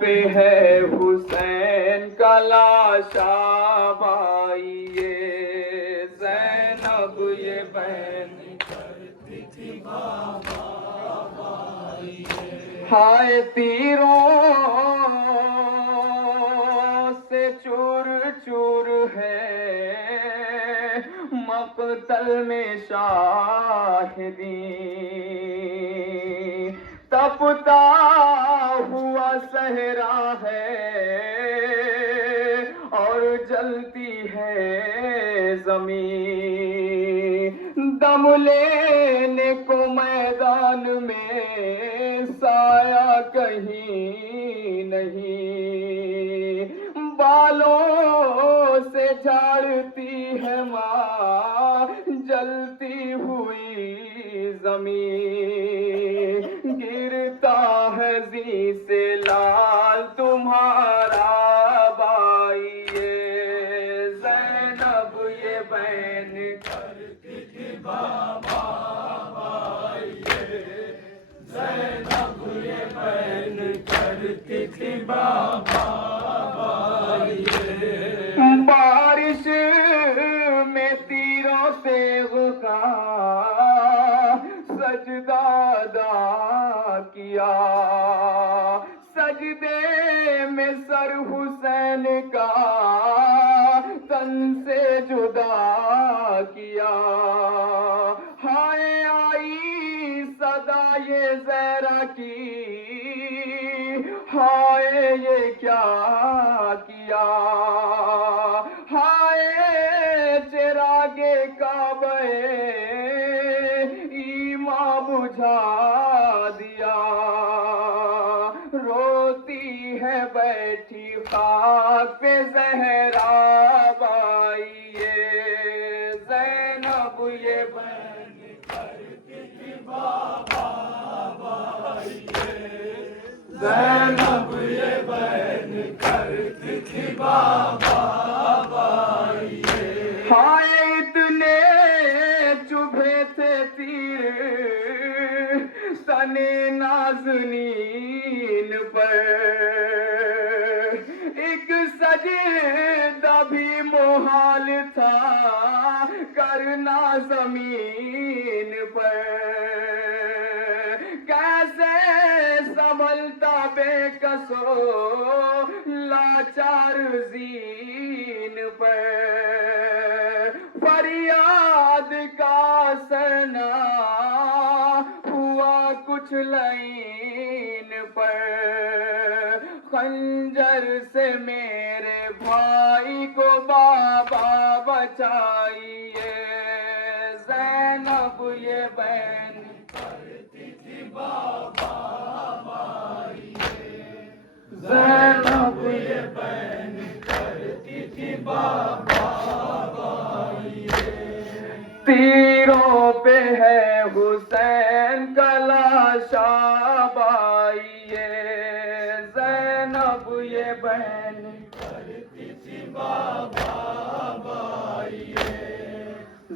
پہ ہے حسین کا لاشا بھائیے، زینب یہ بہن کرتی تھی بابا بھائیے، ہائے تیروں سے چور چور ہے مقتل میں شاہدین، تپتا ہوا صحرا ہے اور جلتی ہے زمین، دم لینے کو میدان میں سایہ کہیں نہیں، بالوں سے جھاڑتی ہے ماں جلتی ہوئی زمین، گرتا ہے زی سے لال تمہارا بھائیے، زینب یہ بہن کرتی تھی بابا بھائیے، زینب یہ بہن کرتی تھی بابا بھائیے، بارش میں تیروں سے کا سجدہ ادا کیا، سجدے میں سر حسین کا تن سے جدا کیا، ہائے آئی صدا یہ زہرا کی، ہائے یہ کیا کیا، ہائے چراغ کعبہ ایماں بجھا دیا، روتی ہے بیٹھی خاک پہ زہرا بھائیے، زینب یہ بہن کرتی تھی بابا بھائیے، زینب یہ بہن کرتی تھی بابا بھائیے، ہائے اتنے چبھے تھے تیر تنے نازنین پر، ایک سجدہ بھی محال تھا کرنا زمین پر، کیسے سنبھلتا بے کسو لاچار زین پر، فریاد کا سنا ہوا کچھ لائن پر، خنجر سے میرے بھائی کو بابا بچائیے، زینب یہ بہن کرتی تھی بابا بھائیے، زینب یہ بہن کرتی تھی بابا بھائیے، تیروں پہ ہے حسین کا لاشا بھائیے، زینب یہ بہن کرتی تھی بابا بھائیے،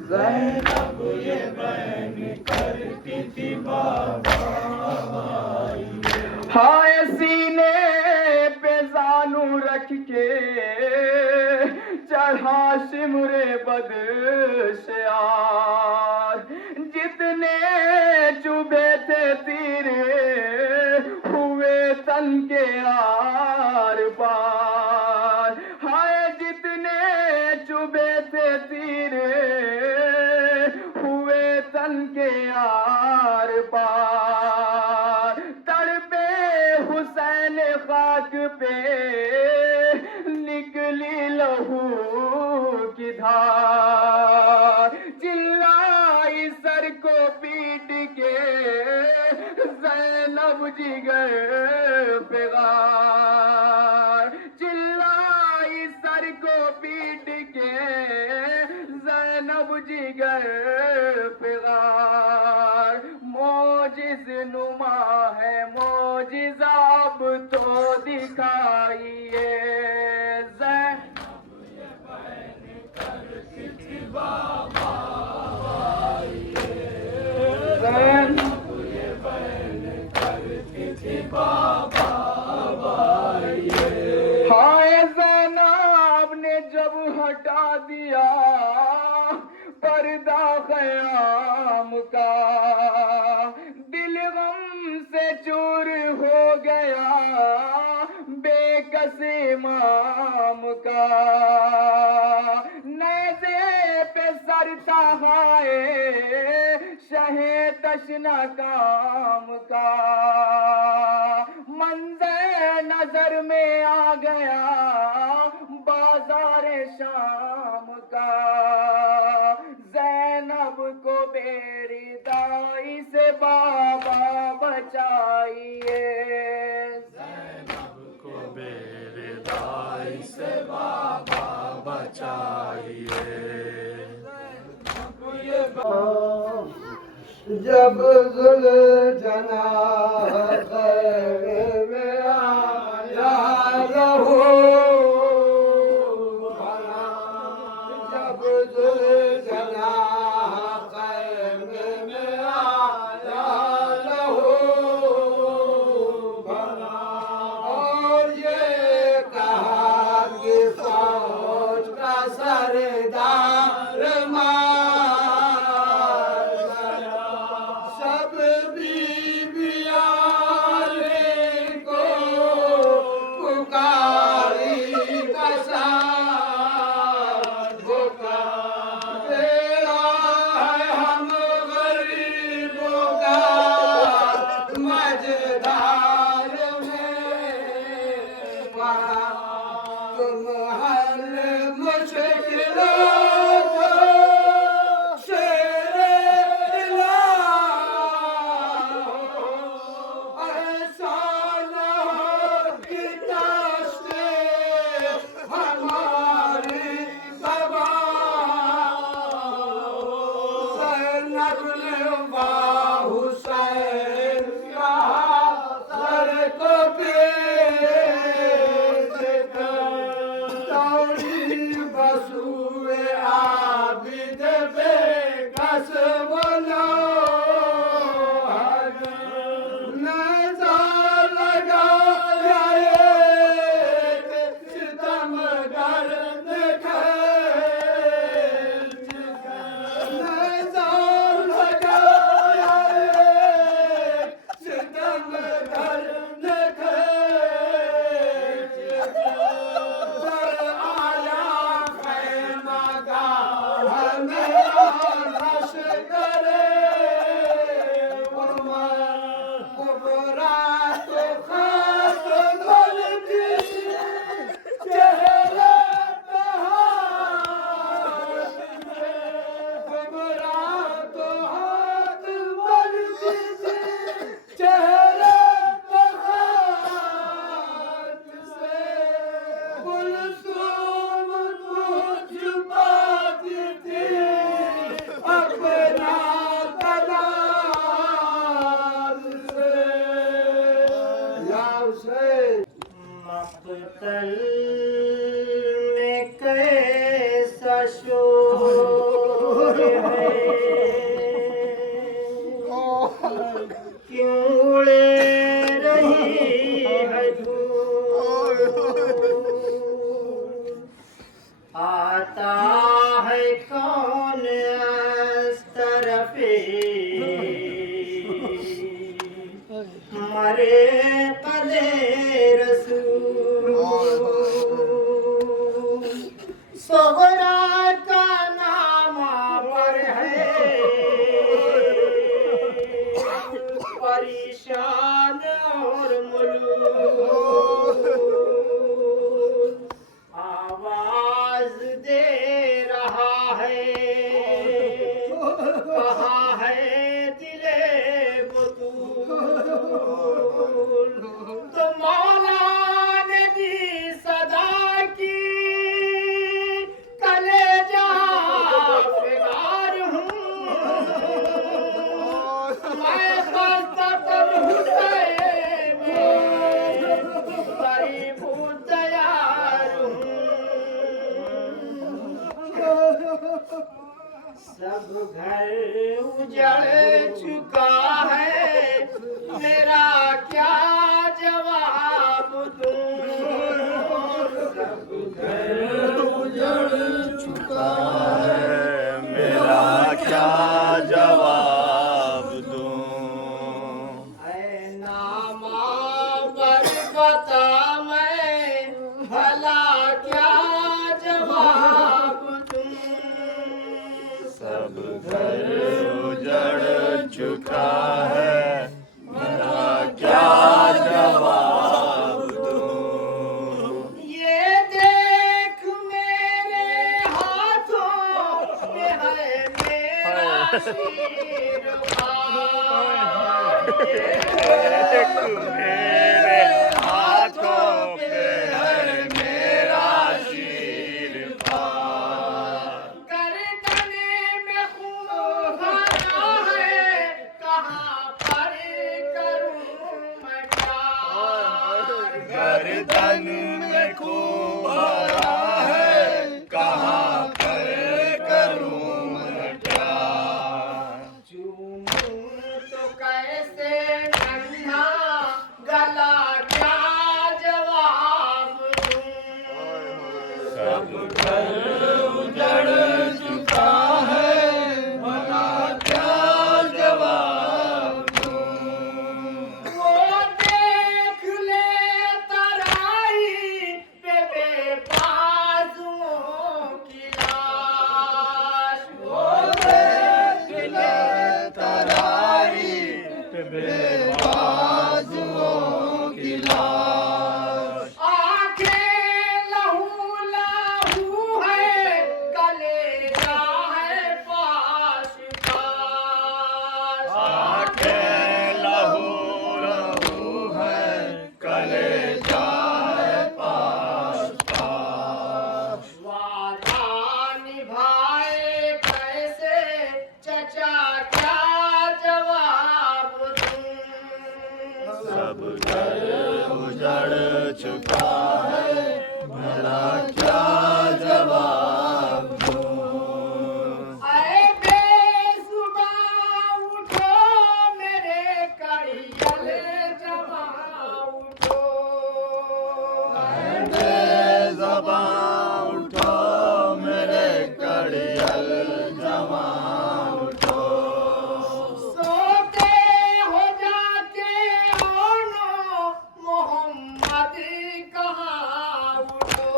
زینب یہ بہن کرتی تھی بابا بھائیے، ہائے سینے پہ زانو رکھ کے چڑھا شمر بدشیار، جتنے چبھے تھے تیرے ہوئے تن کے آر پار، ہائے جتنے چبھے تھے تیرے ہوئے تن کے آر پار، تڑپے حسین خاک پہ نکلی لہو کی دھار، چلائی سر کو پیٹ کے زینب جگر پہ غار، چلائی سر کو پیٹ کے زینب جگر پہ غار، معجز نما ہے معجزہ اب تو دکھائیے، زینب یہ بہن کرتی تھی بابا بھائیے، زینب یہ بہن کرتی تھی بابا بھائیے۔ بے کس امام کا نیزے پہ سر تہائے شہ تشنا کام کا منظر نظر میں آ گیا بازار شام کا زینب کو میری دائی سے بابا بچائیے زینب کو میرے دائی سے بابا بچائیے جب زلجھنا خیر میں آیا رہو بھلا جب زلجھنا خیر میں آیا رہو بھلا اور یہ کہا کہ فوج کا سردار سب بیویاں کو پکاری کسا تیرا ہے ہم غریبوں کا مجدار میں پڑا تم ہر مشکلوں مقتل میں کیسا شور ہے کیوں اڑے رہی ہے دھول آتا ہے کون اس طرف مرے قدر رسول صغرا کا نام پر ہے پریشان اور ملول آواز دے رہا ہے کہاں ہے دل بطول تو مولا نے دی صدا کی کلیجہ فگار ہوں میں خستہ تب حسین میں قریب تیار ہوں سب گھر اجڑ چکا ہے میرا کیا جواب دوں سب گھر اجڑ چکا ہے میرا کیا جواب دوں اے نامہ پر ہے میرا کیا جواب دوں یہ دیکھ میرے ہاتھوں میں ہے میرا آشیرواد ایک میرے ہاتھوں پہ ہے میرا آشیرواد گردن میں خون بھرا ہے کہاں پر کروں میں پیار گردن میں خون بھرا ہے کہاں پر کروں میں پیار چوموں تو کیسے ننھا گلا کیا جواب دوں سب گھر اجڑ چکا ہے بھلا کیا جواب دوں وہ دیکھ لے ترائی پہ بے بازوؤں کی لاش وہ دیکھ لے ترائی بے بازوؤں کی لاش آنکھیں لہو لہو ہے کلیجہ ہے پاش پاش آنکھیں لہو لہو ہے کلیجہ ہے پاس پاس وعدہ نبھائے کیسے چچا کیا جواب دوں سب گھر اجڑ چکا ہے میرا کیا جواب دوں اے بے زباں اٹھو میرے کڑیل جوان اٹھو بے زباں اٹھو میرے کڑیل جوان اٹھو سوتے ہو جاتے ہو نو محمد کہاں اٹھو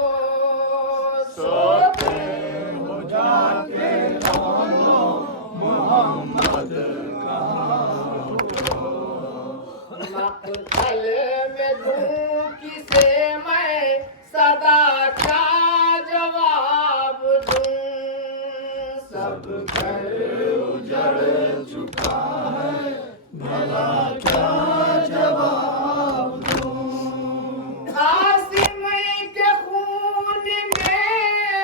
سوتے ہو جا کے دونوں محمد مقتل میں دوں کسے میں صدا کیا جواب دوں سب گھر اجڑ چکا ہے بھلا کیا جواب دوں قاسم کے خون میں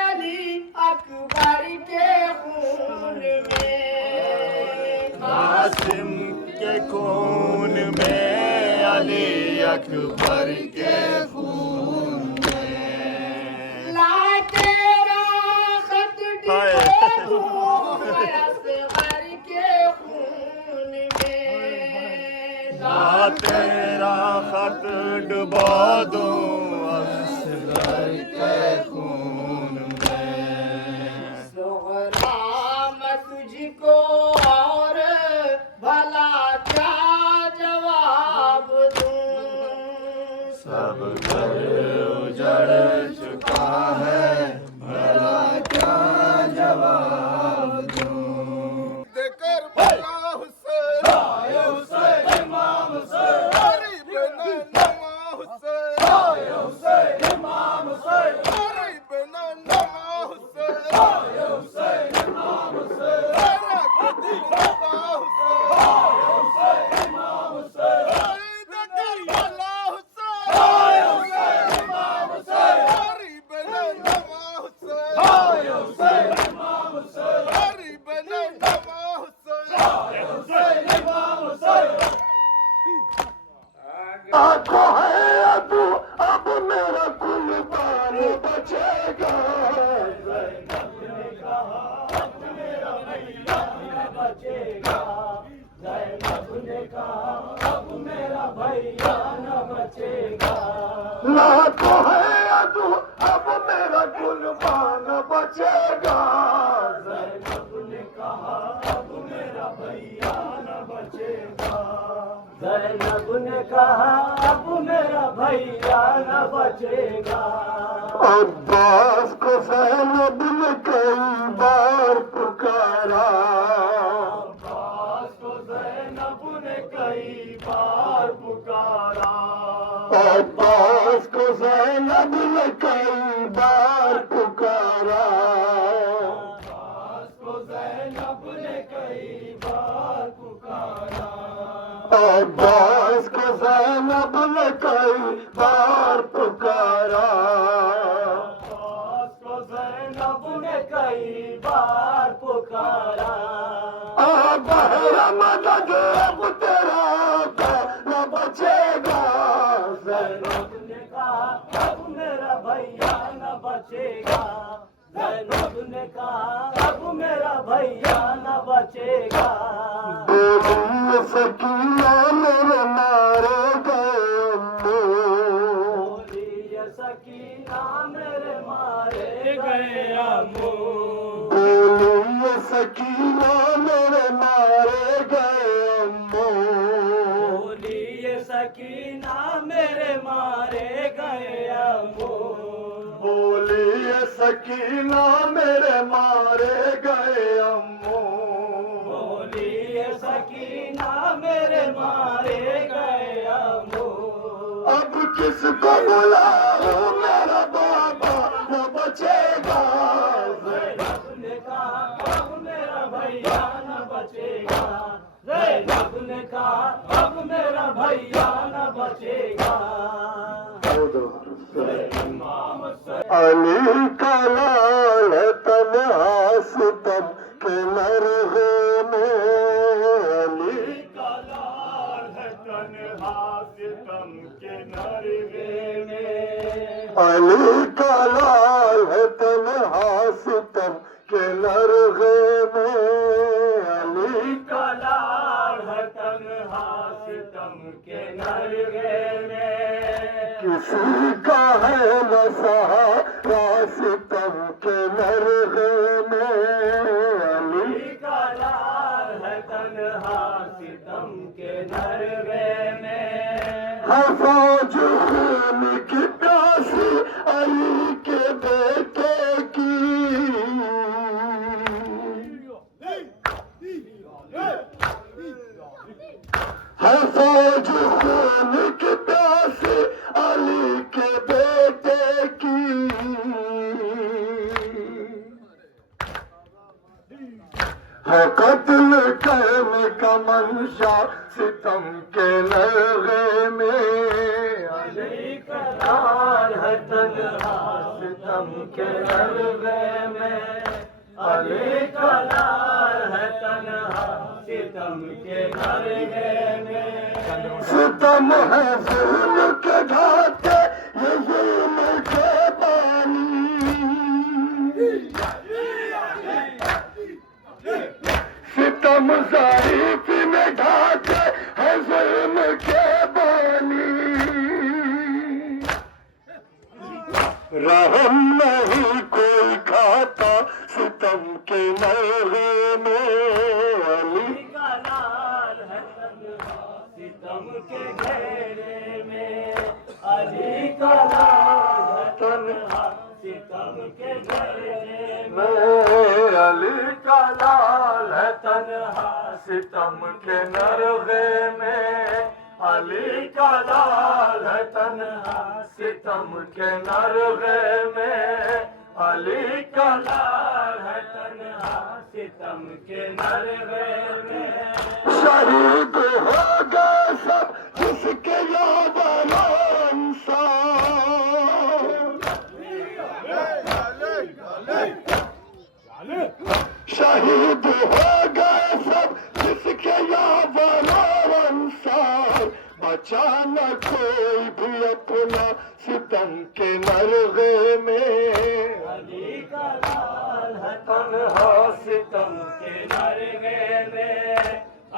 علی اکبر کے خون میں قاسم کے خون میں علی اکبر کے خون میں لا تیرا خط ڈبو دوں میں اصغر کے خون میں لا تیرا خط ڈبو دوں اصغر کے خون میں سغرا میں تجھ کو اور بھلا کیا جواب دوں سب گھر اجڑ چکا ہے بھلا کیا جواب دوں کربلا حسین امام حسین غریب ننما حسین امام حسین غریب ننما حسین امام حسین رکھ دل رضا حسین امام حسین کربلا حسین امام حسین غریب ننما حسین امام حسین غریب ننما آنکھوں ہے اب میرا قربان بچے گا زینب نے کہا اب میرا بھیا نہ بچے گا زینب نے کہا اب میرا بھیا نہ بچے گا لاکھوں ہے اب میرا قربان بچے گا زینب نے کہا اب میرا بھیا نہ بچے گا زینب نے کہا اب میرا بھیا نہ بچے گا عباس کو زینب نے کئی بار پکارا عباس کو زینب عباس کو زینب نے کئی بار پکارا، عباس کو زینب نے کئی بار پکارا، عباس کو زینب نے کئی بار پکارا، عباس کو زینب نے کئی بار پکارا، بہر مدد اب تیرا نہ بچے گا، زینب نے کہا اب میرا بھیا نہ بچے گا، زینب نے کہا اب میرا بھیا نہ بچے گا، بولی سکینہ میرے مارے گئے امو، بولی سکینہ میرے مارے گئے امو، بولی سکینہ میرے مارے گئے امو، بولی سکینہ میرے مارے گئے امو، بولی سکینہ میرے مارے گئے امو، بولی سکینہ میرے مارے گئے امو، اب کس کو بلاؤں میرا بابا نہ بچے گا، زینب نے کہا اب میرا بھیا نہ بچے گا، زینب نے کہا اب میرا بھیا نہ بچے گا، علی کا لال ہے تنہا ستم کے مرغے میں، علی کا لال ہے تنہا ستم کے مرغے میں، علی کا لال ہے تنہا ستم کے مرغے میں، علی کا لال ہے تنہا ستم کے مرغے میں، کسی کا ہے نہ سہارا ستم کے مرغے میں، علی کا لال ہے تنہا ستم کے مرغے میں، ہے فوج خون کی پیاسی علی کے بیٹے کی، ہے فوج خون کی پیاسی علی کے بیٹے کی، ہے قتل کرنے کا منشا ستم کے لرغے میں، علی کا لال ہے تنہا ستم کے لرغے میں، علی کا لال ہے تنہا ستم کے لرغے میں، ستم ہے ظلم کے گھاٹے یہ ظلم کے بانی، ستم ضعیف میں ڈھاتے ہے ظلم کے بانی، رحم نہیں کوئی کھاتا ستم کے مرغے میں، علی کا لال ہے تنہا ستم کے گھیرے میں، علی کا لال ہے تنہا ستم کے گھیرے میں، علی کا لال ہے تنہا ستم کے مرغے میں، علی کا لال ہے تنہا ستم کے مرغے میں، علی کا لال ہے تنہا ستم کے مرغے میں، شہید ہو گئے سب جس کے یاد شہید ہو گئے سب جس کے یاد انصار، بچا نہ کوئی بھی اپنا ستم کے مرغے میں، علی کا لال ہے تنہا ستم کے مرغے میں،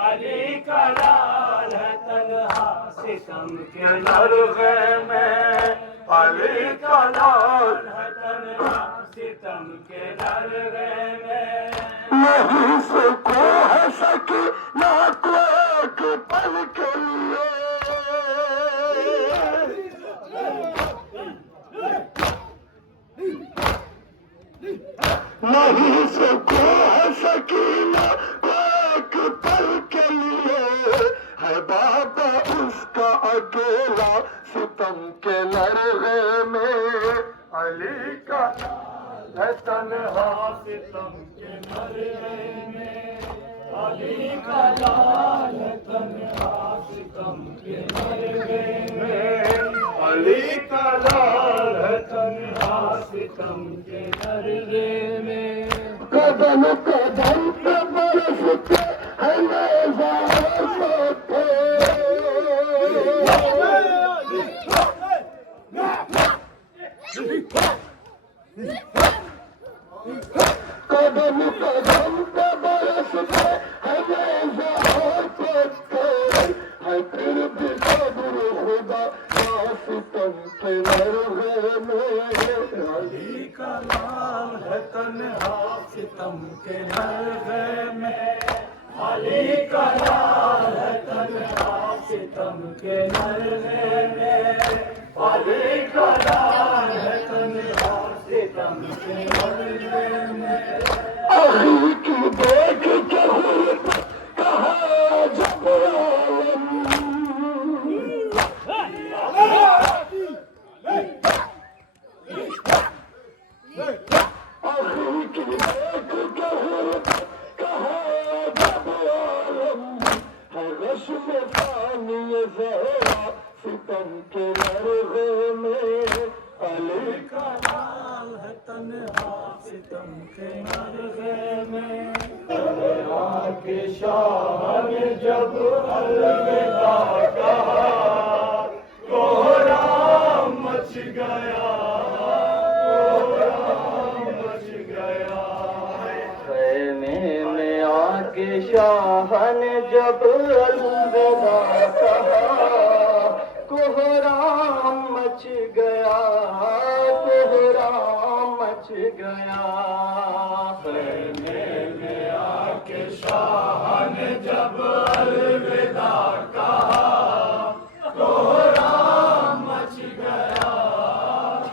علی کا لال ہے تنہا ستم کے مرغے میں، علی کا لال ہے تنہا ستم کے مرغے میں، نہیں سکو ہے سکی نہ کو ایک پل کے لیے، نہیں سکو ہے سکینہ ایک پل کے لیے، ہے بابا اس کا اکیلا ستم ستم کے لرغے میں علی کا ہے تنہا ستم کے لرغے میں علی کا لال ہے تنہا ستم کے لرغے میں علی کا لال ہے تنہا ستم کے لرغے میں قدم قدم پہ برستے ہیں نیزار سوتے قدم قدم پہ برستے ہیں نیزار سوتے ہے پھر بھی صبر خدا ستم کے لرغے میں علی کا لال ہے تنہا ستم کے لرغے میں علی کا لال ہے تنہا ستم کے لرغے میں علی کا لال ہے تنہا ستم کے لرغے میں علی کی دیکھ کے غربت کہا جب عالم ستم کے لرغے میں علی کا لال ہے تنہا ستم کے لرغے میں کے شاہ نے جب الوداع کہا کوہرام مچ گیا خیمے میں آ کے شاہ نے جب الوداع کہا کوہرام مچ گیا کوہرام مچ گیا خیمے میں آ کے شاہ نے جب الوداع کہا کوہرام مچ گیا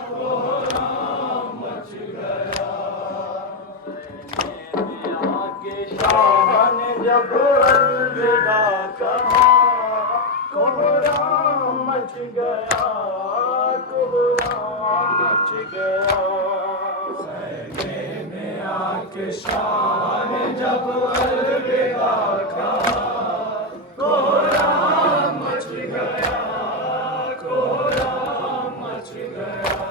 کوہرام مچ گیا شاہ نے جب الوداع کہا کوہرام مچ گیا کوہرام مچ گیا خیمے میں آ کے شاہ نے جب الوداع کہا کوہرام مچ گیا کوہرام مچ گیا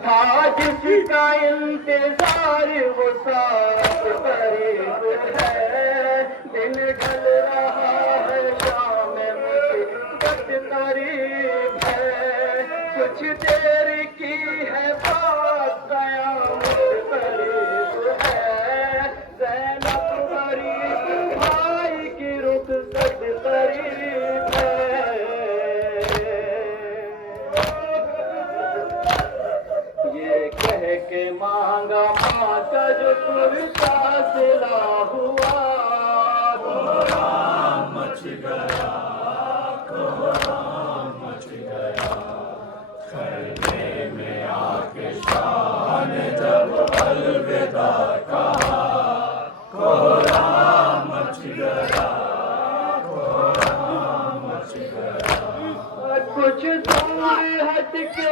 تھا جس کا انتظار وہ ساتھ قریب ہے دن ڈھل رہا ہے شام مصیبت قریب ہے کچھ دیر کی ہے بات قیامت قریب ہے زینب غریب بھائی کی رخصت قریب ہے یہ کہہ کے مانگا ماں کا جو کرتا سلا ہوا کوہرام مچ گیا کوہرام مچ گیا خیمے میں آ کے شاہ نے جب الوداع کہا کوہرام مچ گیا کوہرام مچ گیا کچھ دور ہٹ کے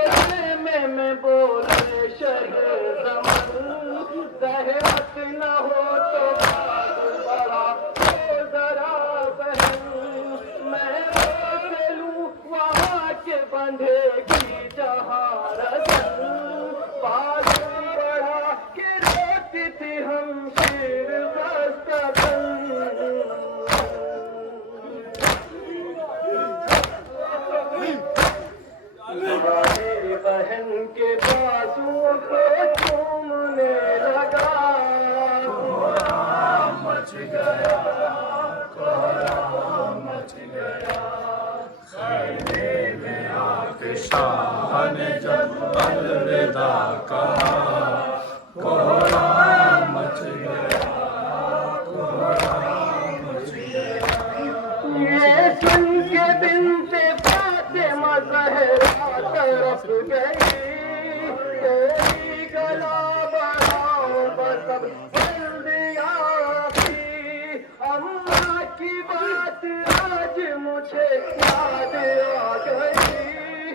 میں بولے شہر زمن زحمت نہ ہو تو بات بڑا ہو ذرا بہن میں روک لوں وہاں کے بندھے کی جہاں رسن بات بڑھا کے روتی تھی ہم شیر بستن میری بہن کے بازو کو چومنے لگا کوہرام مچ گیا کوہرام مچ گیا خیمے میں آ کے شاہ نے جب الوداع کہا کوہرام مچ گیا کوہرام مچ گیا یہ سن کے بنت فاطمہ زہرا طرف گئی تیری گلا بڑھاؤ بس اب جلدی آتی اماں کی بات آج مجھے یاد آ گئی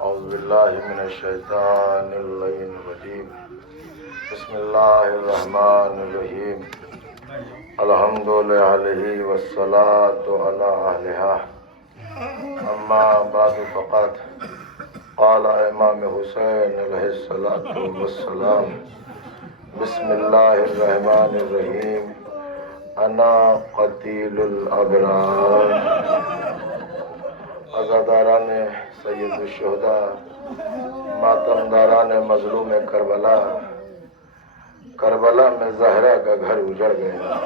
أعوذ بالله من الشيطان اللعين الرجيم بسم الله الرحمن الرحيم الحمد لله والصلاة على أهلها أما بعد فقد قال امام حسین علیہ الصلاۃ والسلام بسم اللہ الرحمن الرحیم انا قتیل الابرار عزاداران سید الشہداء ماتمداران مظلوم کربلا کربلا میں زہرا کا گھر اجڑ گیا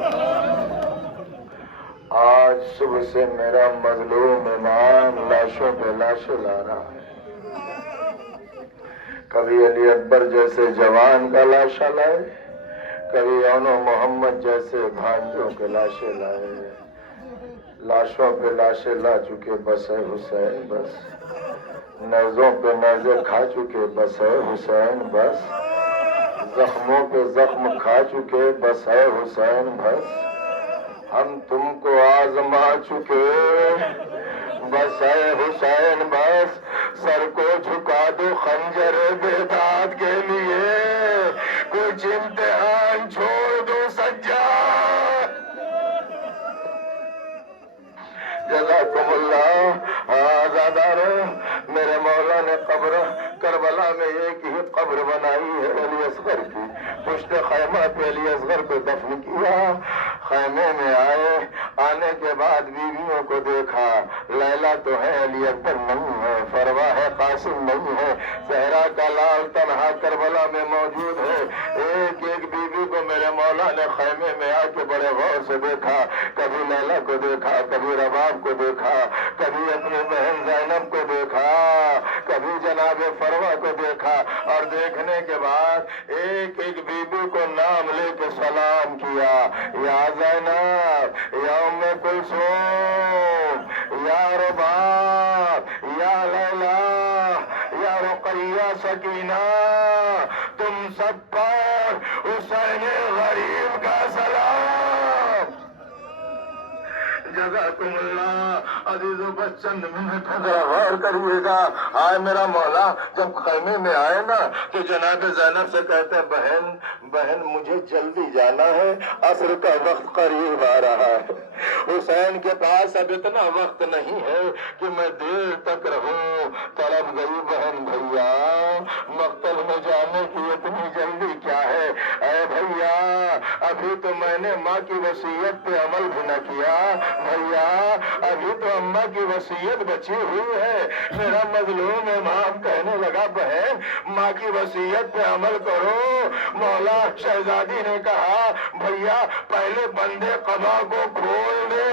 آج صبح سے میرا مظلوم امام لاشوں پہ لاشیں لا رہا ہے کبھی علی اکبر جیسے جوان کا لاشا لائے کبھی اونو محمد جیسے بھانجوں کے لاشیں لائے لاشوں پہ لاشیں لا چکے بس ہے حسین بس نیزوں پہ نیزے کھا چکے بس ہے حسین بس زخموں پہ زخم کھا چکے بس ہے حسین بس ہم تم کو آزما چکے بس ہے حسین بس سر کو جھکا دو خنجر بیداد کے لیے کچھ امتحان چھوڑ دو سجاد جزاکم اللہ آزاداروں میرے مولا نے قبر کربلا میں ایک ہی قبر بنائی ہے علی اصغر کی پشت خیمہ پہ علی اصغر کو دفن کیا خیمے میں آئے آنے کے بعد بیویوں کو دیکھا لیلا تو ہے علی اکبر نہیں ہے فروا ہے قاسم نہیں ہے زہرا کا لال تنہا کربلا میں موجود ہے ایک ایک بیوی کو میرے مولا نے خیمے میں آ کے بڑے غور سے دیکھا کبھی لیلا کو دیکھا کبھی رباب کو دیکھا کبھی اپنی بہن زینب کو دیکھا کبھی جناب فروا کو دیکھا اور دیکھنے کے بعد ایک ایک بیوی کو نام لے کے سلام کیا یا زینب یا ام کلثوم یا رباب یا لیلا یا رقیہ سکینہ تم سب پر حسین غریب کا سلام جزاکم اللہ عزیز و بچند منٹ ذرا غور کریے گا آئے میرا مولا جب خیمے میں آئے نا تو جناب زینب سے کہتے ہیں بہن بہن مجھے جلدی جانا ہے عصر کا وقت قریب آ رہا ہے حسین کے پاس اب اتنا وقت نہیں ہے کہ میں دیر تک رہوں طلب گئی بہن بھیا مقتل میں جانے کی اتنی جلدی کیا ہے اے بھیا ابھی تو میں نے ماں کی وصیت پہ عمل بھی نہ کیا۔ بھیا ابھی تو اماں کی وصیت بچی ہوئی ہے۔ میرا مظلوم امام کہنے لگا بہن ماں کی وصیت پہ عمل کرو۔ مولا شہزادی نے کہا بھیا پہلے بندے قبا کو کھول دے۔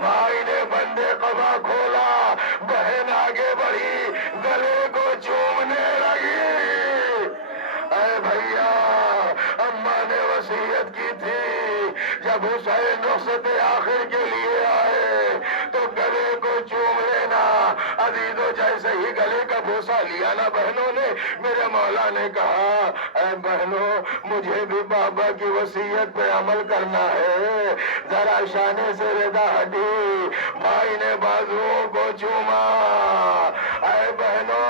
بھائی نے بندے قبا کھولا، بہن آگے بڑھی، گلے کو چومنے لگی۔ اے بھیا اماں نے وصیت کی تھی جب حسین رخصت آخر کے لیے آئے تو گلے کو چوم لینا۔ عزیزو جیسے ہی گلے کا بوسہ لیا نا بہنوں نے، میرے مولا نے کہا اے بہنوں مجھے بھی بابا کی وصیت پہ عمل کرنا ہے، ذرا شانے سے رضا ہٹی۔ بھائی نے بازوؤں کو چوما۔ اے بہنوں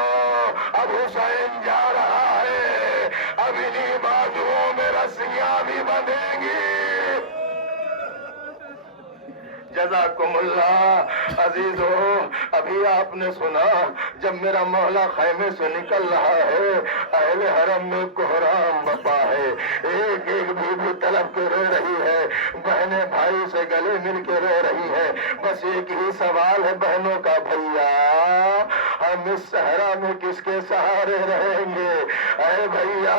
اب حسین جا رہا ہے، اب انہی بازوؤں میں رسیاں بھی بندھیں گی۔ جزاکم اللہ۔ عزیزو ابھی آپ نے سنا جب میرا مولا خیمے سے نکل رہا ہے، اہل حرم میں کوہرام بپا ہے، ایک ایک بیوی طلب کے رو رہی ہے، بہنیں بھائی سے گلے مل کے رو رہی ہے۔ بس ایک ہی سوال ہے بہنوں کا، بھیا ہم اس صحرا میں کس کے سہارے رہیں گے؟ اے بھیا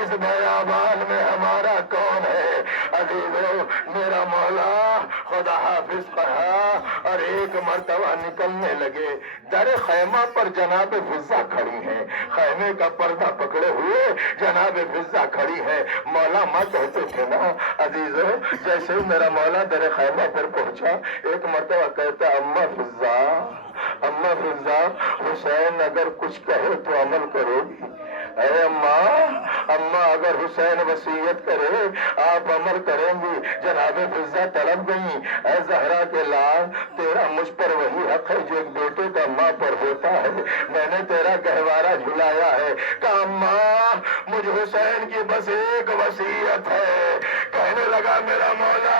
اس بیابان میں ہمارا کون ہے؟ عزیزو میرا مولا خدا حافظ کہا اور ایک مرتبہ نکلنے لگے۔ در خیمہ پر جناب فضہ کھڑی ہیں، خیمے کا پردہ پکڑے ہوئے جناب فضہ کھڑی ہے۔ مولا ماں کہتے تھے نا عزیزو، جیسے ہی میرا مولا در خیمہ پر پہنچا ایک مرتبہ کہتا اماں فضہ، اماں فضہ حسین اگر کچھ کہے تو عمل کرو گی؟ اے اماں اگر حسین وصیت کرے آپ عمل کریں گی؟ جناب فضہ تڑپ گئی۔ اے زہرا کے لال تیرا مجھ پر وہی حق ہے جو ایک بیٹے کا ماں پر ہوتا ہے، میں نے تیرا گہوارہ جھلایا ہے۔ کہا اماں مجھ حسین کی بس ایک وصیت ہے۔ کہنے لگا میرا مولا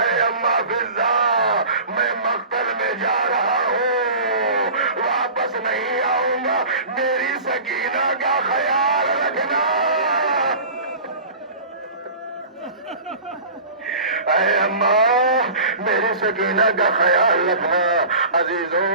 اے اماں فضہ میں مقتل میں جا رہا ہوں، واپس نہیں آؤں گا، میری سکینہ کا خیال رکھنا۔ اے اماں میری سکینہ کا خیال رکھنا۔ عزیزوں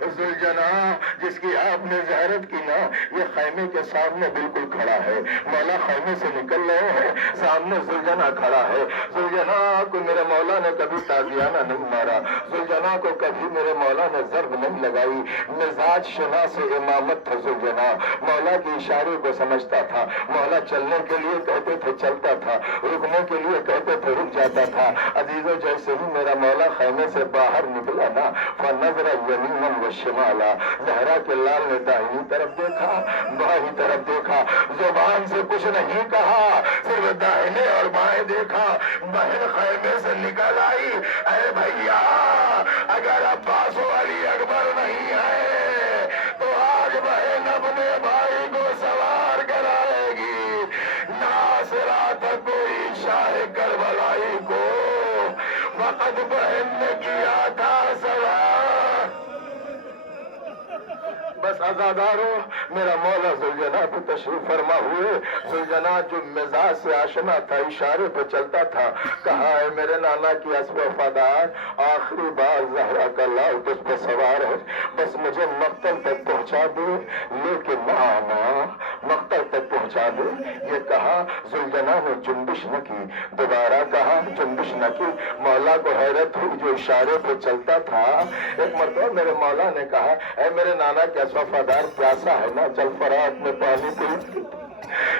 ذوالجناح جس کی آپ نے زیارت کی نا، یہ خیمے کے سامنے بالکل کھڑا ہے۔ مولا خیمے سے نکل رہے ہیں، سامنے ذوالجناح کھڑا ہے۔ ذوالجناح کو میرے مولا نے کبھی تازیانہ نہیں مارا، ذوالجناح کو کبھی میرے مولا نے ضرب نہیں لگائی۔ مزاج شناس امامت تھا ذوالجناح، مولا کے اشارے کو سمجھتا تھا۔ مولا چلنے کے لیے کہتے تھے چلتا تھا، رکنے کے لیے کہتے تھے رک جاتا تھا۔ عزیزو جیسے ہی میرا مولا خیمے سے باہر نکلا نا، فنظر یمینا و شمالا، زہرا کے لال نے داہنی طرف دیکھا، بائیں طرف دیکھا، زبان سے کچھ نہیں کہا، صرف داہنے اور بائیں دیکھا۔ بہن خیمے سے نکل آئی، اے بھیا اگر عباس و علی اکبر نہیں ہے تو آج بہن اپنے بھائی کو سوار کرائے گی۔ ناصرہ تھا کوئی شاہ کربلائی کو، وقت بہن نے کیا تھا سوار۔ بس عزادارو میرا مولا ذوالجناح پہ تشریف فرما ہوئے۔ ذوالجناح جو مزاج سے آشنا تھا، اشارے پہ چلتا تھا، کہا ہے میرے نانا کی اسب وفادار، آخری بار زہرا کا لال تجھ پہ سوار ہے، بس مجھے مقتل تک پہنچا دے، لیکن نہ آنا، مقتل تک پہنچا دے۔ یہ کہا ذوالجناح نے جنبش نہ کی، دوبارہ کہا جنبش نہ کی۔ مولا کو حیرت ہوئی جو اشارے پہ چلتا تھا۔ ایک مرتبہ میرے مولا نے کہا اے میرے نانا کیا وفادار پیاسا ہے نا، چل فرات میں پانی پی،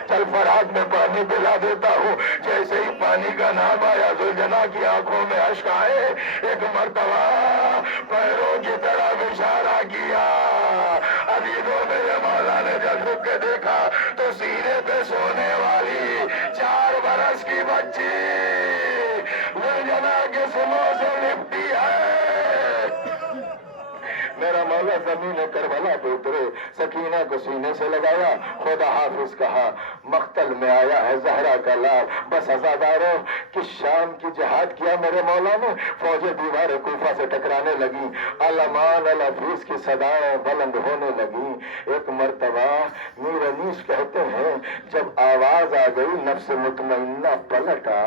چل فرات میں پانی پلا دیتا ہوں۔ جیسے ہی پانی کا نام آیا ذوالجناح کی آنکھوں میں اشک آئے، ایک مرتبہ پیروں کی طرف اشارہ کیا۔ عزیزوں میرے مولا نے جب رک کے دیکھا تو سینے پہ سونے والی 4 برس کی بچی ذوالجناح کے سنوں سے لپٹی ہے۔ میرا مولا زمین کربلا پہ اترے، سکینہ کو سینے سے لگایا، خدا حافظ کہا، مقتل میں آیا ہے زہرا کا لال۔ بس عزاداروں، کس شام کی جہاد کیا میرے مولا نے، فوجیں دیوار کوفہ سے ٹکرانے لگی، علمان الحفیظ کی صدایں بلند ہونے لگی۔ ایک مرتبہ میر انیس کہتے ہیں جب آواز آ گئی نفس مطمئنہ پلٹا،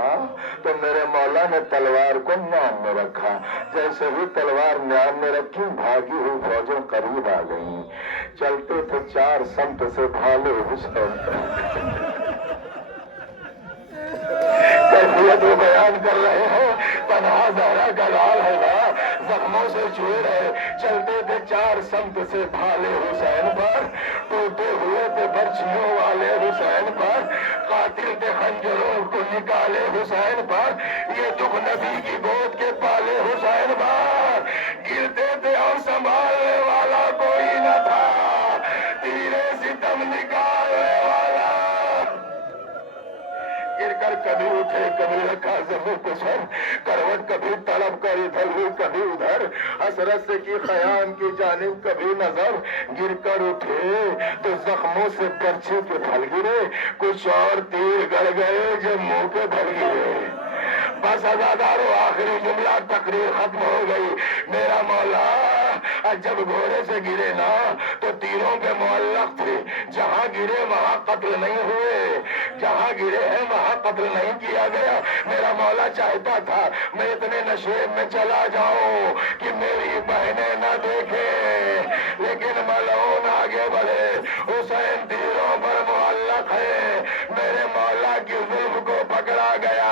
تو میرے مولا نے تلوار کو نیام میں رکھا، جیسے ہی تلوار نیام میں رکھی بھاگی ہوئی فوجیں قریب آ گئیں، چلتے تھے چار سمت سے بھالے حسین، کیفیت وہ بیان کر رہے ہیں، تنہا زہرا کا لال ہے نا، زخموں سے چور ہے، چلتے تھے چار سمت سے بھالے حسین پر، ٹوٹے ہوئے تھے برچھیوں والے حسین پر، قاتل تھے خنجروں کو نکالے حسین پر، یہ دکھ نبی کی گود کے پالے حسین پر، گرتے تھے اور سنبھالنے والا کوئی نہ تھا، تیرے ستم نکالنے والا، گر کر کبھی اٹھے کبھی رکھا زمین پہ سر، کروٹ کبھی طلب کر ادھر ہوئی کبھی ادھر، حسرت سے کی خیام کی جانب کبھی نظر، گر کر اٹھے تو زخموں سے برچھی کے پھل گرے، کچھ اور تیر گڑ گئے جو منہ کے بھر گرے۔ بس عزادارو آخری جملہ، تقریر ختم ہو گئی۔ میرا مولا جب گھوڑے سے گرے نا تو تیروں کے معلق تھے، جہاں گرے وہاں قتل نہیں ہوئے، جہاں گرے ہیں وہاں قتل نہیں کیا گیا۔ میرا مولا چاہتا تھا میں اتنے نشیب میں چلا جاؤں کہ میری بہنیں نہ دیکھیں، لیکن ملعون آگے بڑھے، حسین تیروں پر معلق ہے، میرے مولا کی زلف کو پکڑا گیا،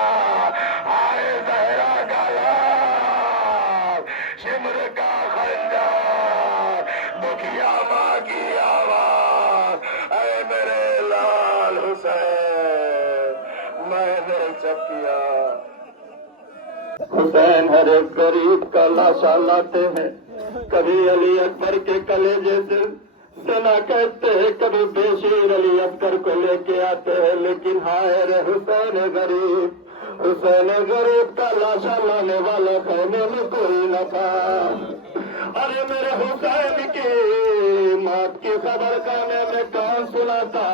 آئے زہرا کا لال، شمر کا خنجر، دکھیا ماں کی آواز، اے میرے لال حسین، میں نے سب کیا۔ حسین ہر ایک غریب کا لاشا لاتے ہیں، کبھی علی اکبر کے کلیجے سے سنا کہتے ہیں، کبھی بشیر علی اکبر کو لے کے آتے ہیں، لیکن ہائے رے حسین غریب، حسین غریب کا لاشا لانے والا خیمے میں کوئی نہ تھا۔ ارے میرے حسین کی موت کی خبر خانے میں کون سناتا؟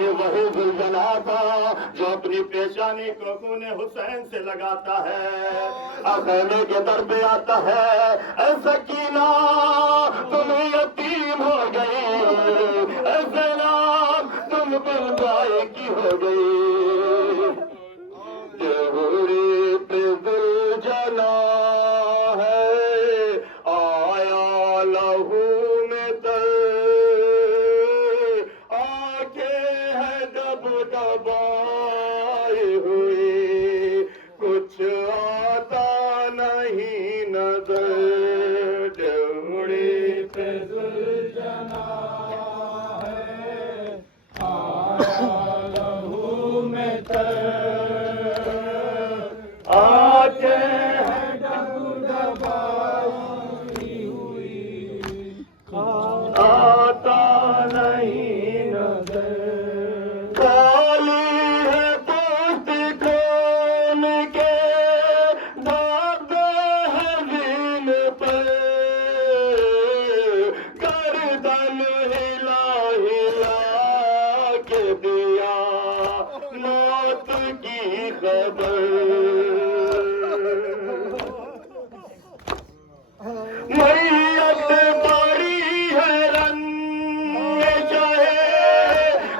یہ وہی ذوالجلال تھا جو اپنی پیشانی کو خون حسین سے لگاتا ہے، خیمے کے در پہ آتا ہے، اے سکینہ تم یتیم ہو گئی، اے زینب تم بن گائے کی ہو گئی، ڈوری پہ ذوالجلال ہے، آیا لہو میں تر، آنکھیں ہیں دب دبائی ہوئی، کچھ آتا نہیں نظر، ڈوری پہ ذوالجلال ہے، آیا لہو میں تر، آتا نہیں نظر، کالی ہے پوست خون کے داغ ہے دل پر، گردن ہلا ہلا کے دیا موت کی خبر، میت بڑی ہے رنگ چاہے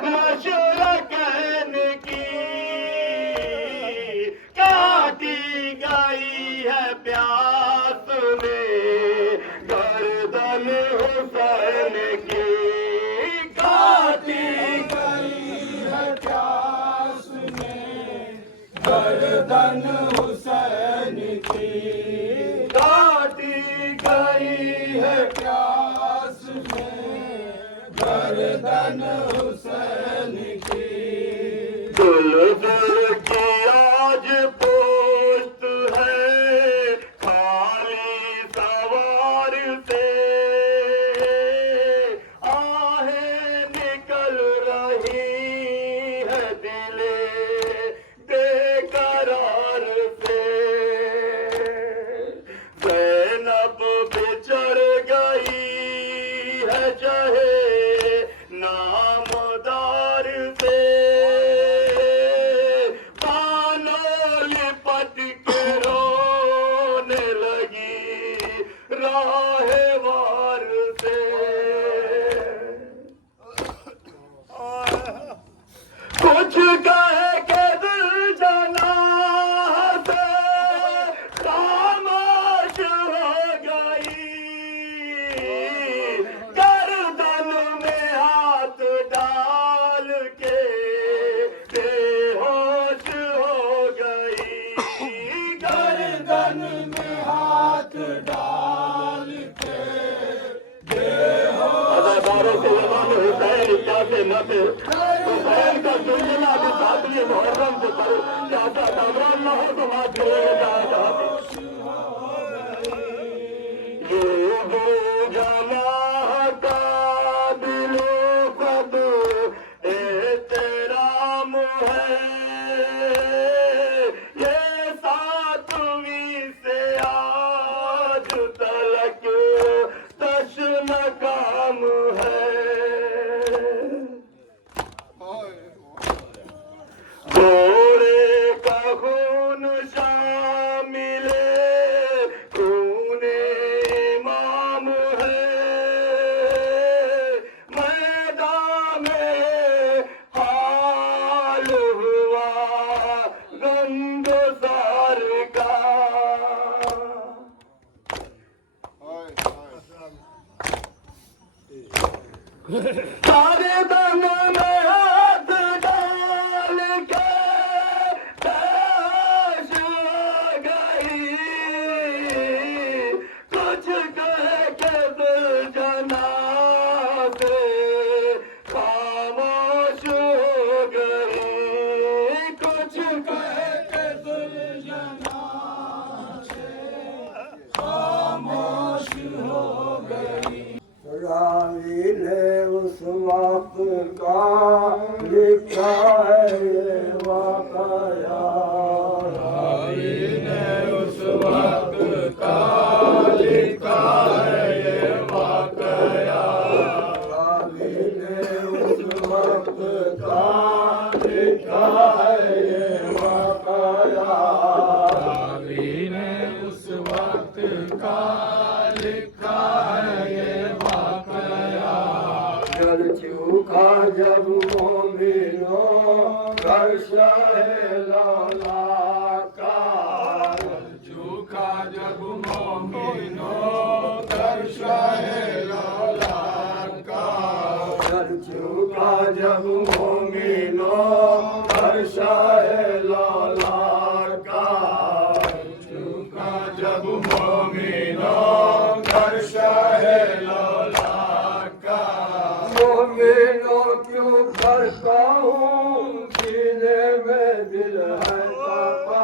مشرقین کی، کاٹی گئی ہے پیاس میں گردن حسین کی، کاٹی گئی ہے پیاس میں گردن حسین کی، کاٹی گئی ہے پیاس میں گردن حسین کی، دل کی آج پوست ہے خالی سوار سے، آہیں نکل رہی ہے دل بے قرار سے، زینب بچھڑ گئی ہے چاہے حسین کا زلزلہ بھی ساتویں محرم سے کرو جاتا تھا اللہ دعا کرے گا یہ وہ جماع کا دل و خود احترام ہے یہ ساتویں سے آج تلک تشن کام ہے گھوڑے کا خون شامل خون امام ہے میدان میں حال ہوا غمگسار کا سارے دم میں ہاتھ ڈال کے پیش ہو گئی کچھ کہہ کے دل جنا سے خاموش ہو گئی کچھ کہہ کے دل جنا سے خاموش ہو گئی راوی نے اس وقت کا لکھا ہے یہ واقعہ راوی نے اس وقت کا لکھا ہے یہ واقعہ راوی نے اس وقت کا لکھا ہے یہ واقعہ راوی نے اس وقت کا لکھا ہے یہ گر چوکا جب مومنوں گر شاہ لالا کا گر چوکا جب مومنوں گر شاہ لالا کا گر چوکا جب مومنوں گر شاہ لالا کا گر چوکا جب مومنوں گر شاہ لالا مومنوں کیوں کرتا ہوں سینے میں دل ہے پاپا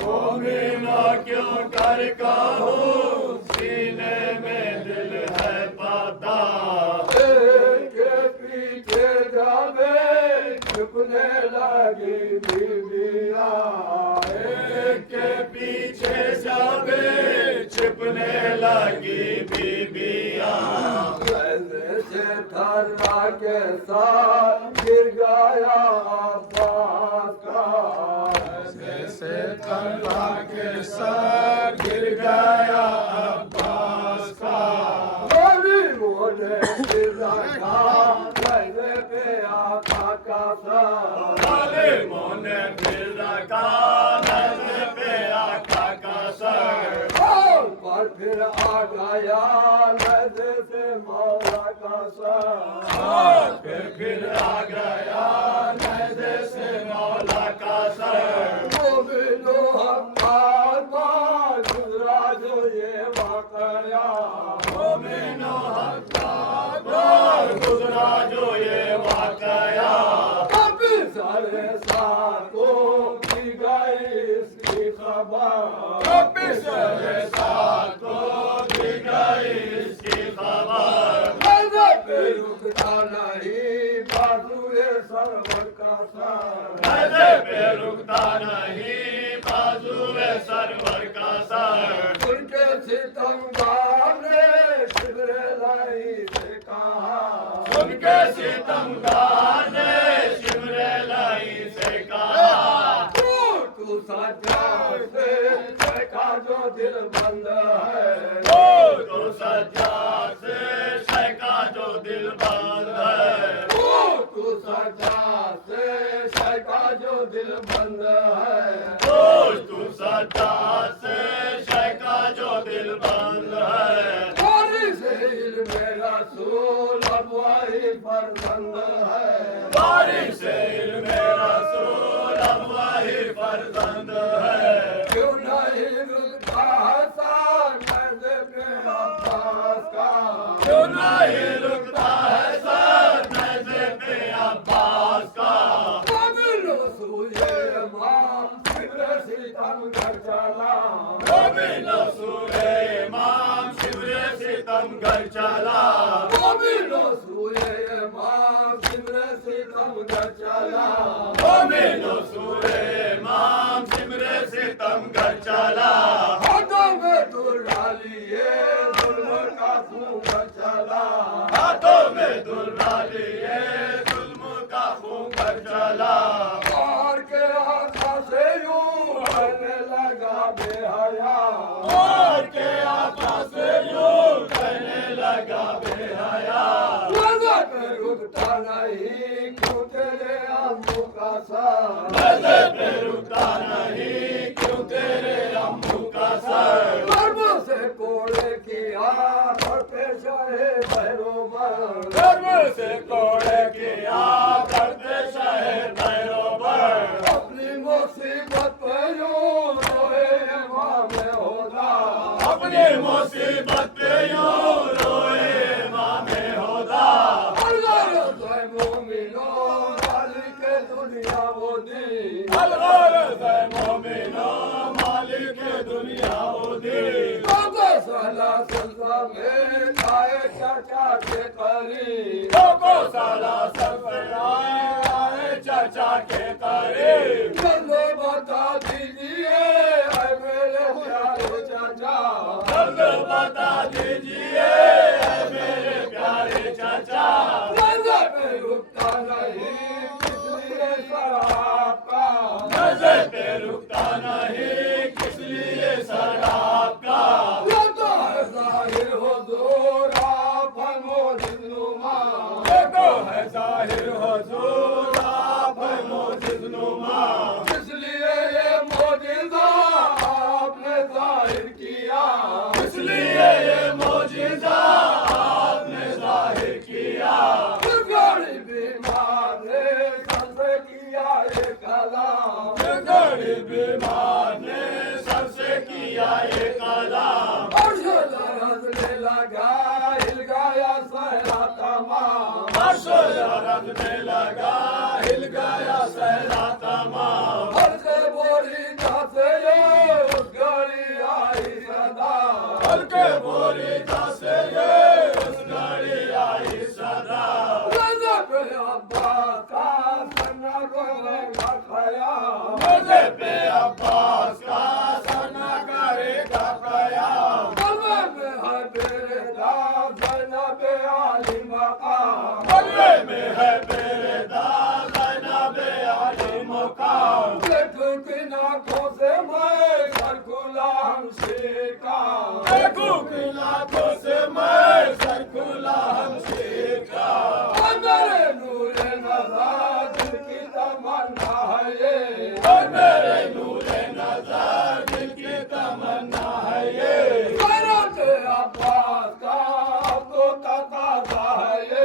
مومنوں کیوں کرتا ہوں سینے میں دل ہے پاتا ایک کے پیچھے جاوے چھپنے لگی بیویاں ایک کے پیچھے جاوے چھپنے لگی بیویاں سے تھرا کے ساتھ گر گیا عباس کا سے تھرا کے ساتھ گر گیا عباس کا ظالموں نے گر رکھا میرے پہ آقا کا سر ظالموں نے گر رکھا میرے پہ آقا کا سر پر پھر آ گیا نظر سے مولا کا سر پھر آ گیا نظر سے مولا کا سر مومنوں حقار بار گزرا جو یہ واقعہ مومنوں حقار بار گزرا جو یہ واقعہ اب سارے ساتھوں کی گئی اس کی خبر اب سارے ساتھوں کی گئی اس کی خبر رکتا نہیں بازوئے سرور کا سر پہ رکتا نہیں بازوئے سرور کا سر ان کے ستمگار نے شبر لائی سے کہا ان کے ستمگار نے شبر لائی سے کہا تو سجاد سے شیخا جو دل بند ہے تو سجاد سے شیخا جو دل بند ہے تو سجاد سے شیخا جو دل بند ہے تو سجاد سے شیخا جو دل بند ہے بارش علم رسول اب وہی فرزند ہے بارش علم رسول اب وہی فرزند ہے کیوں نہیں رکتا حسن نظر پہ عباس کا کیوں نہیں رکتا حسن نظر پہ مومنوں سوئے امام شمر ستم گھر چلا مومنوں سوئے امام شمر ستم گھر چلا مومنوں سوئے امام شمر ستم گھر چلا ہاتھوں میں درا لیے ظلم کا خون چلا ہاتھوں میں درا لیے ظلم کا خون چلا مار کے آقا سے یوں کہنے لگا بے حیا مار کے آقا سے یوں کہنے لگا بے حیا نظر پہ رکتا نہیں کیوں تیرے امو کا سر نظر پہ رکتا نہیں کیوں تیرے امو کا سر ضربوں سے کوڑے کیا اور پیش ہے بہروبر ضربوں سے کوڑے کیا اور پیش ہے بہروبر اپنی مصیبت پہ یوں روئے امام ہدا اپنی مصیبت پہ یوں روئے امام ہدا الغرض ہے مومنوں مالک دنیا وہ دین الغرض ہے مومنوں مالک دنیا وہ دین لوگوں سالہ سلسلہ میں آئے چاچا کے قریب لوگوں سالہ سلسلہ آئے چاچا کے قریب چلو بتا دیجئے اے میرے پیارے چاچا چلو بتا دیجئے اے میرے پیارے چاچا نظر پہ رکتا نہیں کس لیے شراب کا نظر پہ رکتا نہیں کس لیے شراب کا یہ تو ہے ظاہر حضور آپ ہیں موجز نما یہ تو ہے ظاہر حضور آپ ہیں موجز نما اس لیے یہ معجزہ آپ نے ظاہر کیا اس لیے یہ معجزہ آپ نے ظاہر کیا اس گاڑی بیمار نے سر سے کیا یہ کلام اس گاڑی بیمار نے سر سے کیا یہ کلام عرش لرزنے لگا ہل گیا صحرا تمام عرش لرزنے لگا ہل گیا صحرا تمام حلق بوری جا سے یہ اس گاڑی آئی صدا حلق بوری جا سے یہ اس گاڑی آئی صدا نظر پہ عباس کا سنا کرے گا قیام نظر پہ عباس کا سنا کرے گا قیام قلبے میں ہے میرے داغ زینب عالی مقام قلبے میں ہے میرے داغ زینب عالی مقام دیکھو کن آنکھوں سے میں سر کھلا ہمشیر کا دیکھو کن آنکھوں سے میں سر کھلا ہمشیر کا اے میرے نور نظر دل کی تمنا ہے یہ اے میرے نور نظر دل کی تمنا ہے یہ غیرت عباس کا اب تو تقاضا ہے یہ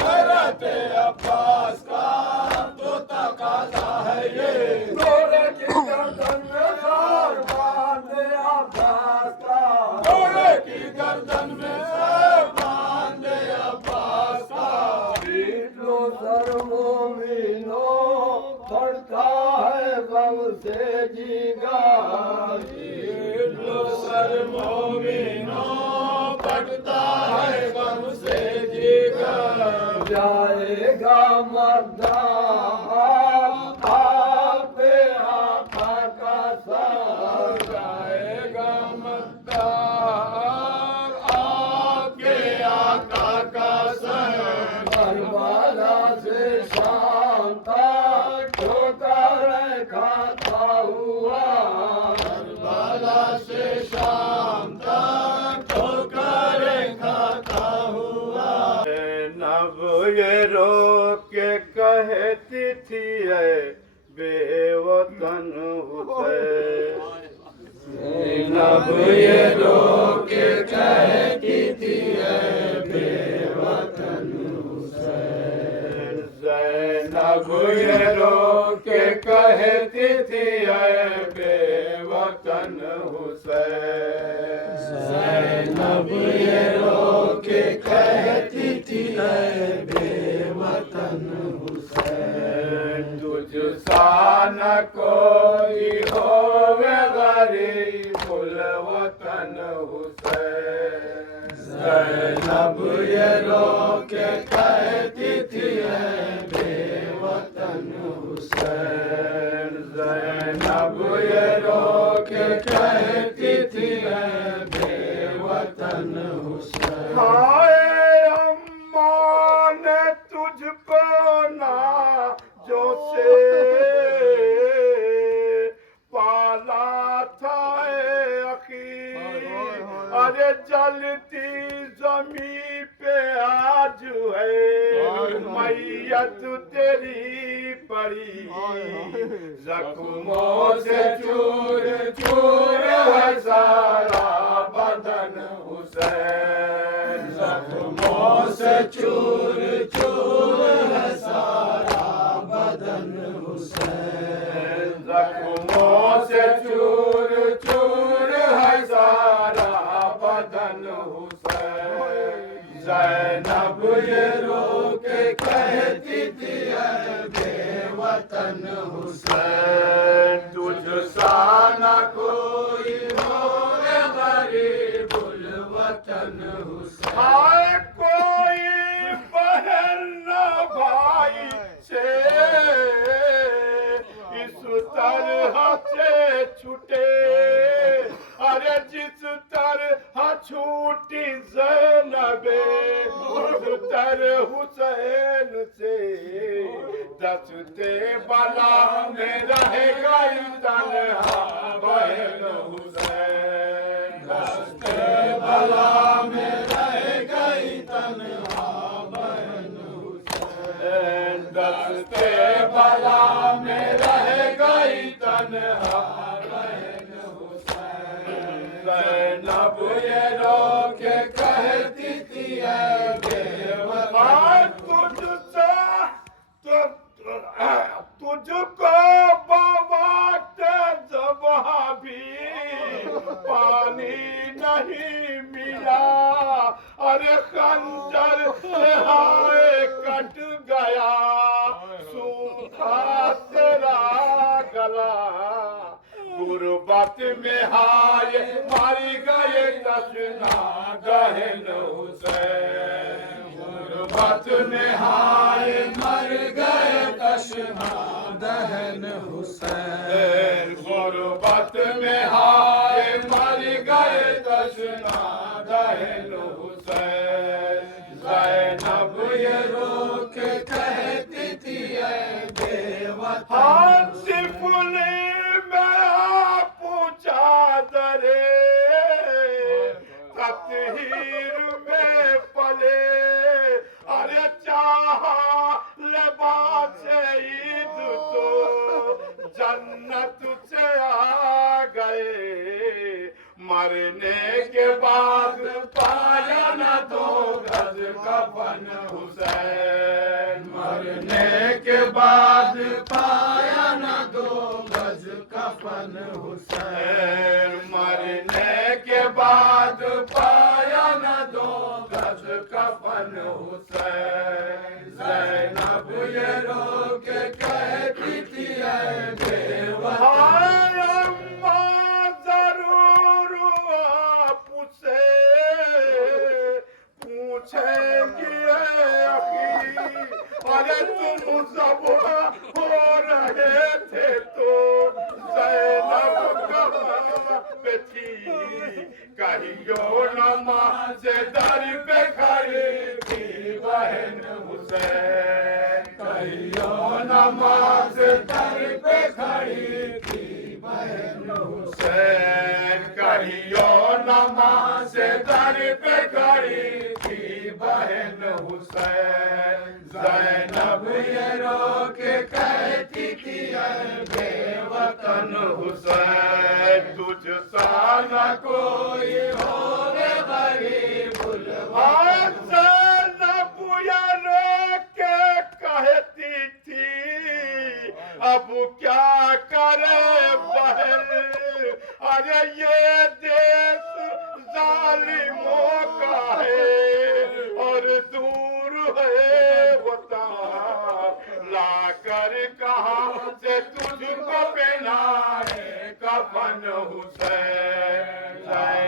غیرت عباس کا اب تو تقاضا ہے یہ گھوڑے کی گردن میں سر باندھے عباس کا گھوڑے کی گردن میں سر باندھے عباس کا پیٹ لو سر مومنوں پڑتا ہے غم سے جگر پیٹ لو سر مومنوں پڑتا ہے غم سے جگر جائے گا مردان آپ پہ آقا کا سر جائے گا مردان آپ کے آقا کا سر کربلا سے شام تک ٹھوکر کھاتا ہوا کربلا سے شام تک ٹھوکر کھاتا ہوا نب یہ رو کے کہتی تھی اے بے وطن حسین زینب یہ رو کے کہتی تھی اے بے وطن حسین زینب یہ رو کے کہتی تھی اے بے وطن حسین زینب یہ رو کے کہتی تھی اے بے وطن حسین تجھ سا نہ کوئی ہووے غریب الوطن وطن حسین زینب یہ رو کے کہتی تھی اے بے وطن حسین زینب یہ رو کے کہتی تھی اے بے وطن حسین ہائے اماں نے تجھ کو جو سے پالا تھا اے اخی ارے جلتی زمین پہ آج ہے میت تیری پڑی زخموں سے چور چور ہے سارا بدن حسین زخموں سے چور چور ہے سارا بدن حسین زخموں سے چور چور ہے سارا بدن حسین زینب یہ رو کے کہتی تھی اے بے وطن حسین تجھ سا نہ کوئی ہو اے غریب الوطن حسین ہائے کوئی بہن نہ بھائی سے اس طرح سے چھٹے ارے جس طرح چھوٹی زینب اس طرح حسین سے دستے بلا میں رہے گا تنہا بہن حسین دستے بلا میں رہ گئی تنہا بہن حسین دستے بلا میں رہ گئی تنہا بہن حسین زینب یہ رو کے کہتی تھی اے بے وطن تجھ کو بوقت ذبح بھی پانی نہیں ملا ارے خنجر ہائے کٹ گیا سوکھا تیرا گلا غربت میں ہائے مر گئے تشنا دہن حسین غربت میں ہائے مر گئے تشنا دہن حسین غربت میں ہائے مر گئے تشنا دہن حسین زینب یہ رو کے کہتی تھی اے بے وطن سفلی میں پوچھا درے تطہیر میں پلے ارے چاہا لباس عید تو جنت سے آ گئے مرنے کے بعد پایا نہ دو گز کفن حسین مرنے کے بعد پایا نہ دو گز کفن حسین مرنے کے بعد پایا نہ دو گز کفن حسین زینب یہ رو کے کہتی تھی اے بے وطن اماں ضرور آپ سے پوچھیں گی اے اخی ارے تم ذبح ہو رہے تھے تو زینب کہاں پہ تھی کہیو نماز در پہ کھڑی تھی بہن حسین کہیو نماز در پہ کھڑی تھی بہن حسین کہیو نماز در پہ کھڑی تھی بہن حسین زینب یہ رو کے کہتی تھی اے بے وطن حسین تجھ سا نہ کوئی ہو اے غریب الوطن زینب یہ رو کے کہتی تھی اب کیا کرے بہن ارے یہ دیس ظالموں کا ہے اور دور ہے وطن لا کر کہاں سے تجھ کو پہنائے کفن حسین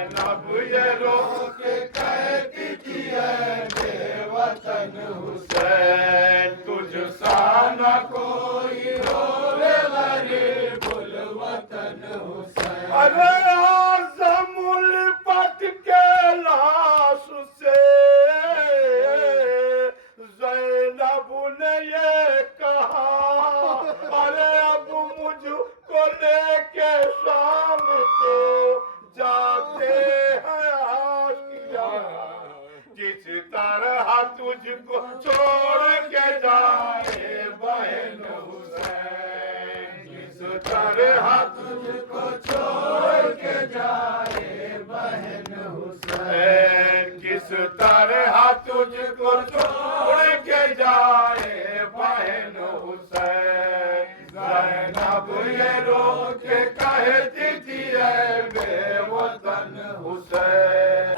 تجھ کو چھوڑ کے جائے بہن حسین، کس طرح تجھ کو چھوڑ کے جائے بہن حسین، کس طرح تجھ کو چھوڑ کے جائے بہن حسین۔ زینب یہ رو کے کہتی تھی اے بے وطن حسین۔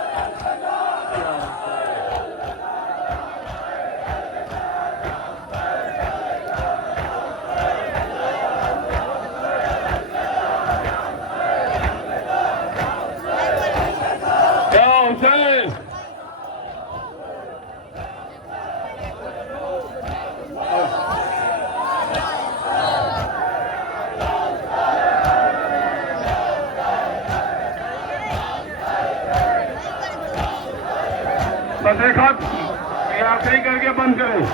دیکھا یہ آخری کر کے بند کریں۔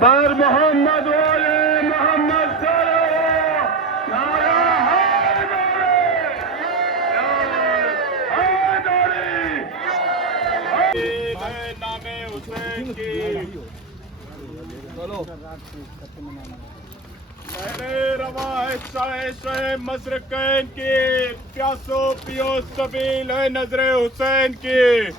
بر محمد والے محمد صلو نعرہ نام حسین کی میرے رواں شاہ مشرقین کی، پیاسو پیو سبیل ہے نظر حسین کی۔